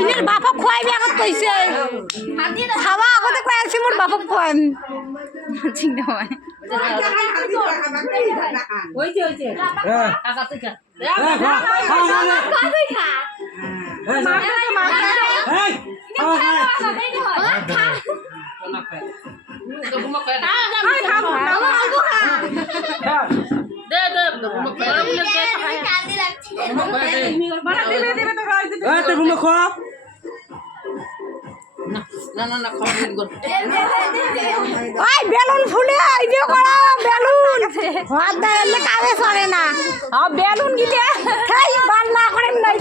ইনের বাপক খোয়াইবি আগত কইছে খাওয়া আগতে কই আছি মোর বাপক খোয়াইম চিন্তা হয় ওইছে টাকা তুই খা বেলুন ফুলে বেলুন হাত দাঁড়ালে কাবে সরে না বেলুন গিলে বান্না করেন নাই